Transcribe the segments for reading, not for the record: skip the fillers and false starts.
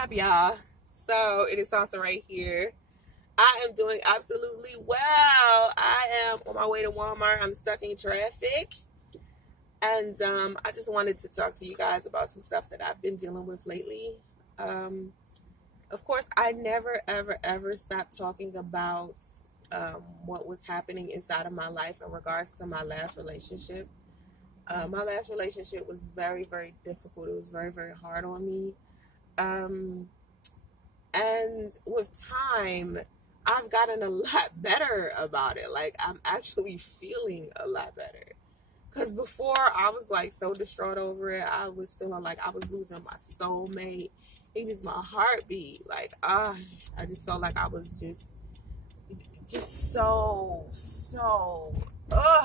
up, y'all? So it is Soncerae here. I am doing absolutely well. I am on my way to Walmart. I'm stuck in traffic. And I just wanted to talk to you guys about some stuff that I've been dealing with lately. Of course, I never, ever, ever stopped talking about what was happening inside of my life in regards to my last relationship. My last relationship was very, very difficult. It was very, very hard on me. And with time, I've gotten a lot better about it. Like, I'm actually feeling a lot better. Because before, I was like so distraught over it. I was feeling like I was losing my soulmate. He was my heartbeat. Like, I just felt like I was just so,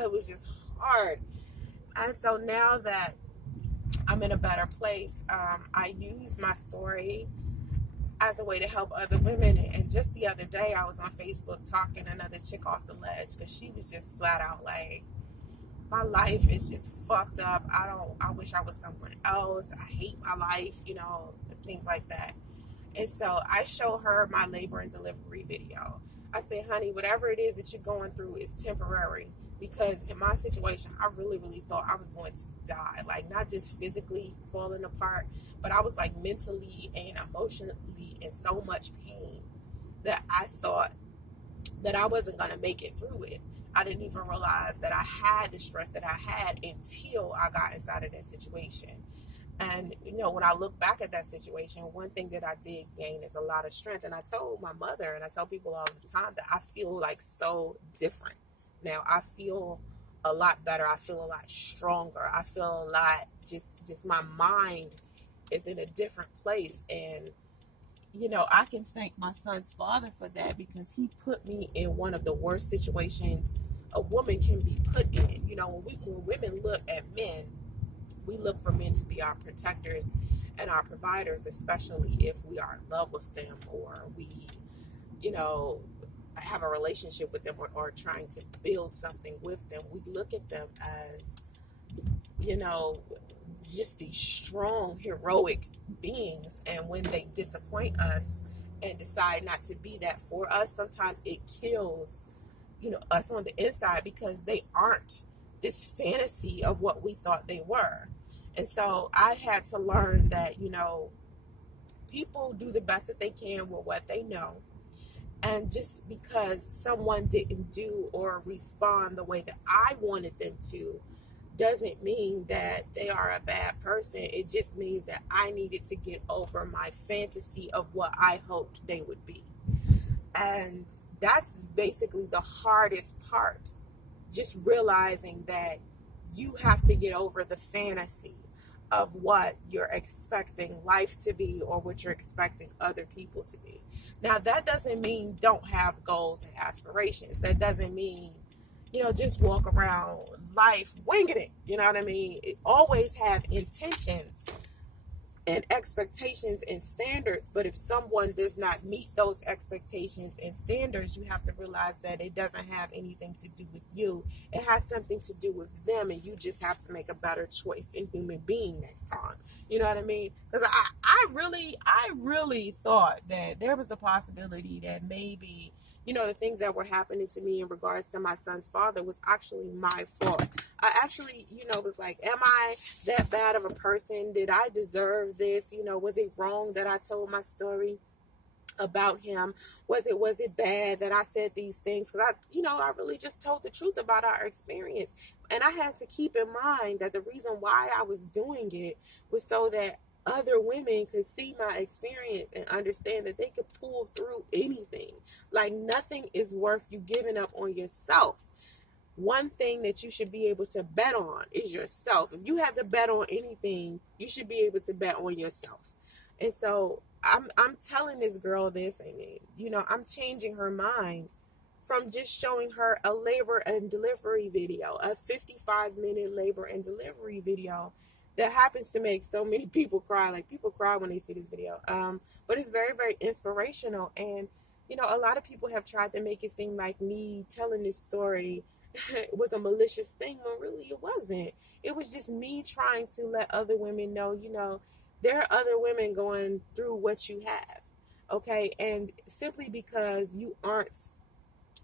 it was just hard. And so now that I'm in a better place, I use my story as a way to help other women. And just the other day, I was on Facebook talking another chick off the ledge because she was just flat out like, my life is just fucked up. I wish I was someone else. I hate my life, things like that. And so I show her my labor and delivery video. I say, honey, whatever it is that you're going through is temporary. Because in my situation, I really, really thought I was going to die. Like, not just physically falling apart, but I was like mentally and emotionally in so much pain that I thought that I wasn't going to make it through it. I didn't even realize that I had the strength that I had until I got inside of that situation. And, when I look back at that situation, one thing that I did gain is a lot of strength. And I told my mother, and I tell people all the time, that I feel like so different. Now, I feel a lot better. I feel a lot stronger. I feel a lot, just my mind is in a different place. And, I can thank my son's father for that, because he put me in one of the worst situations a woman can be put in. When women look at men, we look for men to be our protectors and our providers, especially if we are in love with them, or we, have a relationship with them, or trying to build something with them. We look at them as, just these strong, heroic beings. And when they disappoint us and decide not to be that for us, sometimes it kills, us on the inside, because they aren't this fantasy of what we thought they were. And so I had to learn that, people do the best that they can with what they know. And just because someone didn't do or respond the way that I wanted them to, doesn't mean that they are a bad person. It just means that I needed to get over my fantasy of what I hoped they would be. And that's basically the hardest part. Just realizing that you have to get over the fantasy of what you're expecting life to be, or what you're expecting other people to be. Now, that doesn't mean don't have goals and aspirations. That doesn't mean, just walk around life winging it. You know what I mean? Always have intentions and expectations and standards. But if someone does not meet those expectations and standards, you have to realize that it doesn't have anything to do with you. It has something to do with them, and you just have to make a better choice in human being next time. You know what I mean? Because I really thought that there was a possibility that maybe, the things that were happening to me in regards to my son's father was actually my fault. I actually, was like, am I that bad of a person? Did I deserve this? Was it wrong that I told my story about him? Was it bad that I said these things? Because I really just told the truth about our experience. And I had to keep in mind that the reason why I was doing it was so that other women could see my experience and understand that they could pull through anything. Like, nothing is worth you giving up on yourself. One thing that you should be able to bet on is yourself. If you have to bet on anything, you should be able to bet on yourself. And so I'm telling this girl this, and I'm changing her mind from just showing her a labor and delivery video, a 55-minute labor and delivery video that happens to make so many people cry. Like, people cry when they see this video. But it's very, very inspirational. And, a lot of people have tried to make it seem like me telling this story was a malicious thing, when really it wasn't. It was just me trying to let other women know, There are other women going through what you have. Okay. And simply because you aren't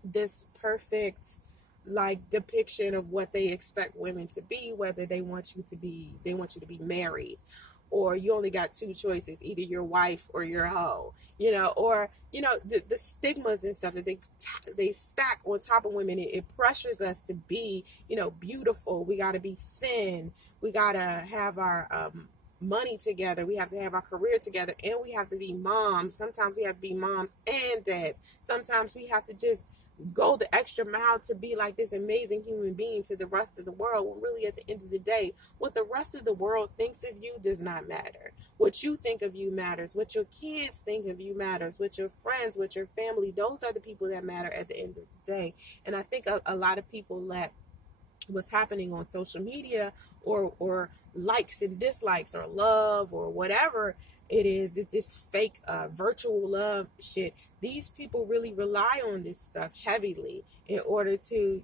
this perfect like depiction of what they expect women to be, whether they want you to be married, or you only got two choices, either your wife or your hoe, or the stigmas and stuff that they stack on top of women. It pressures us to be beautiful. We got to be thin, we got to have our money together, we have to have our career together, and we have to be moms. Sometimes we have to be moms and dads. Sometimes we have to just go the extra mile to be like this amazing human being to the rest of the world, when really at the end of the day, what the rest of the world thinks of you does not matter. What you think of you matters. What your kids think of you matters. What your friends, what your family, those are the people that matter at the end of the day. And I think a lot of people let what's happening on social media, or likes and dislikes, or love, or whatever it is, this fake virtual love shit. These people really rely on this stuff heavily in order to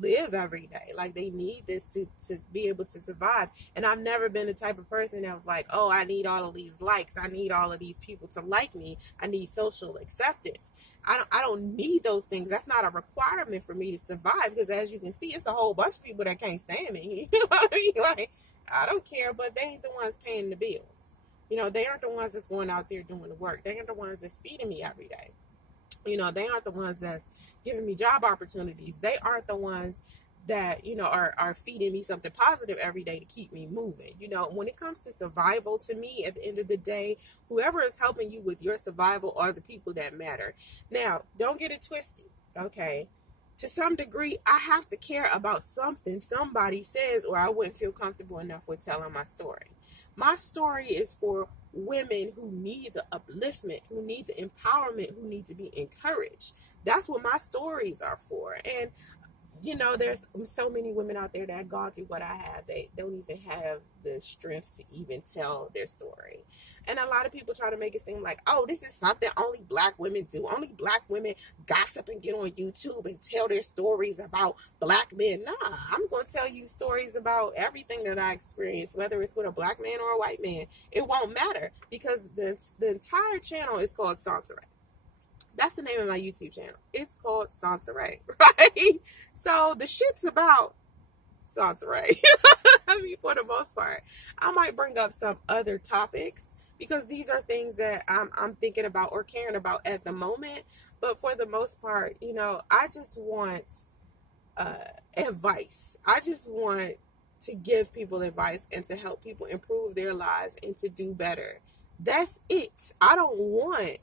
live every day. Like, they need this to be able to survive. And I've never been the type of person that was like, oh, I need all of these likes, I need all of these people to like me, I need social acceptance. I don't need those things. That's not a requirement for me to survive, because as you can see, it's a whole bunch of people that can't stand me. You know what I mean? Like, I don't care, but they ain't the ones paying the bills. They aren't the ones that's going out there doing the work. They aren't the ones that's feeding me every day. They aren't the ones that's giving me job opportunities. They aren't the ones that, are feeding me something positive every day to keep me moving. When it comes to survival, to me, at the end of the day, whoever is helping you with your survival are the people that matter. Now, don't get it twisted, okay? To some degree, I have to care about something somebody says, or I wouldn't feel comfortable enough with telling my story. My story is for women who need the upliftment, who need the empowerment, who need to be encouraged. That's what my stories are for. And there's so many women out there that have gone through what I have. They don't even have the strength to even tell their story. And a lot of people try to make it seem like, oh, this is something only black women do. Only black women gossip and get on YouTube and tell their stories about black men. Nah, I'm going to tell you stories about everything that I experienced, whether it's with a black man or a white man. It won't matter, because the entire channel is called Soncerae. That's the name of my YouTube channel. It's called Soncerae, right? So the shit's about Soncerae. I mean, for the most part. I might bring up some other topics, because these are things that I'm thinking about or caring about at the moment. But for the most part, I just want advice. I just want to give people advice and to help people improve their lives and to do better. That's it. I don't want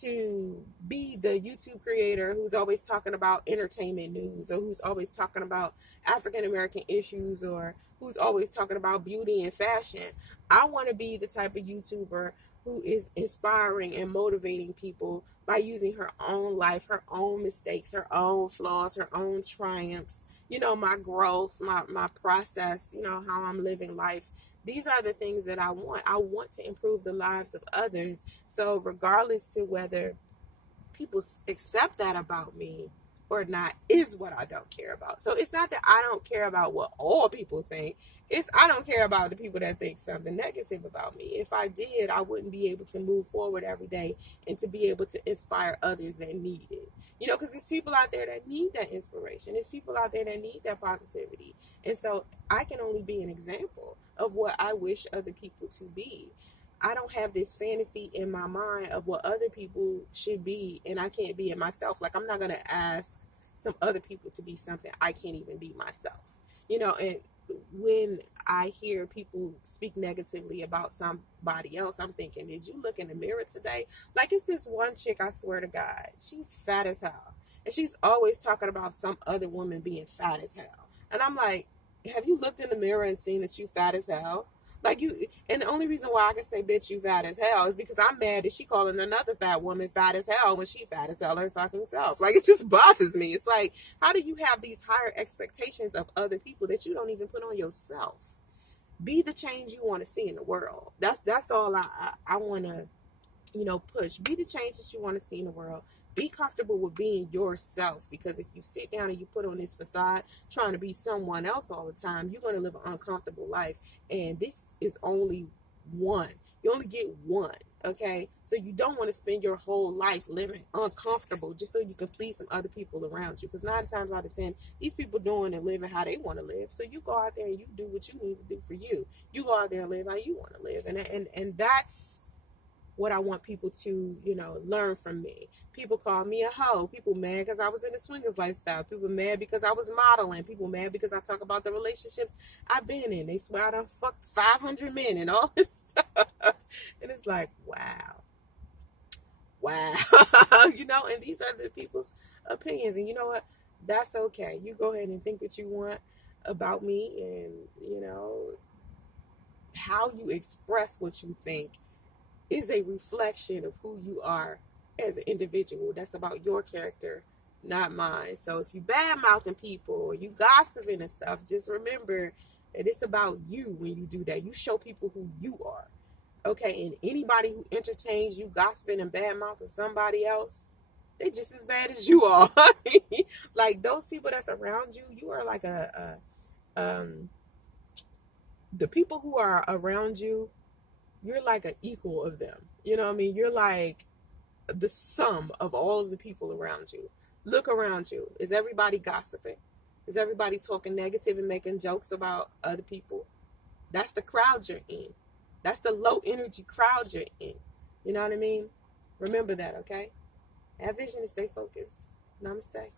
to be the YouTube creator who's always talking about entertainment news, or who's always talking about African American issues, or who's always talking about beauty and fashion. I want to be the type of YouTuber who is inspiring and motivating people by using her own life, her own mistakes, her own flaws, her own triumphs, my growth, my process, how I'm living life. These are the things that I want. I want to improve the lives of others. So regardless to whether people accept that about me or not, is what I don't care about. So it's not that I don't care about what all people think. It's I don't care about the people that think something negative about me. If I did, I wouldn't be able to move forward every day and to be able to inspire others that need it. Because there's people out there that need that inspiration. There's people out there that need that positivity. And so I can only be an example of what I wish other people to be. I don't have this fantasy in my mind of what other people should be, and I can't be it myself. Like, I'm not going to ask some other people to be something I can't even be myself. And when I hear people speak negatively about somebody else, I'm thinking, did you look in the mirror today? Like, it's this one chick, I swear to God, she's fat as hell. And she's always talking about some other woman being fat as hell. And I'm like, have you looked in the mirror and seen that you fat as hell? Like, and the only reason why I can say, bitch, you fat as hell is because I'm mad that she calling another fat woman fat as hell when she fat as hell her fucking self. Like, it just bothers me. It's like, how do you have these higher expectations of other people that you don't even put on yourself? Be the change you want to see in the world. That's all I want to you know, push. Be the change that you want to see in the world. Be comfortable with being yourself, because if you sit down and you put on this facade trying to be someone else all the time, you're going to live an uncomfortable life. And this is only one. You only get one, okay? So you don't want to spend your whole life living uncomfortable just so you can please some other people around you. Because 9 times out of 10, these people doing and living how they want to live. So you go out there and you do what you need to do for you. You go out there and live how you want to live. And that's what I want people to, you know, learn from me. People call me a hoe. People mad because I was in a swingers lifestyle. People mad because I was modeling. People mad because I talk about the relationships I've been in. They swear I done fucked 500 men and all this stuff. And it's like, wow. You know, and these are the people's opinions. And you know what? That's okay. You go ahead and think what you want about me, and, you know, how you express what you think is a reflection of who you are as an individual. That's about your character, not mine. So if you bad mouthing people or you gossiping and stuff, just remember that it's about you when you do that. You show people who you are. Okay, and anybody who entertains you gossiping and bad mouthing somebody else, they just as bad as you are. Like those people that's around you, you are like the people who are around you, you're like an equal of them. You know what I mean? You're like the sum of all of the people around you. Look around you. Is everybody gossiping? Is everybody talking negative and making jokes about other people? That's the crowd you're in. That's the low energy crowd you're in. You know what I mean? Remember that, okay? Have vision and stay focused. Namaste.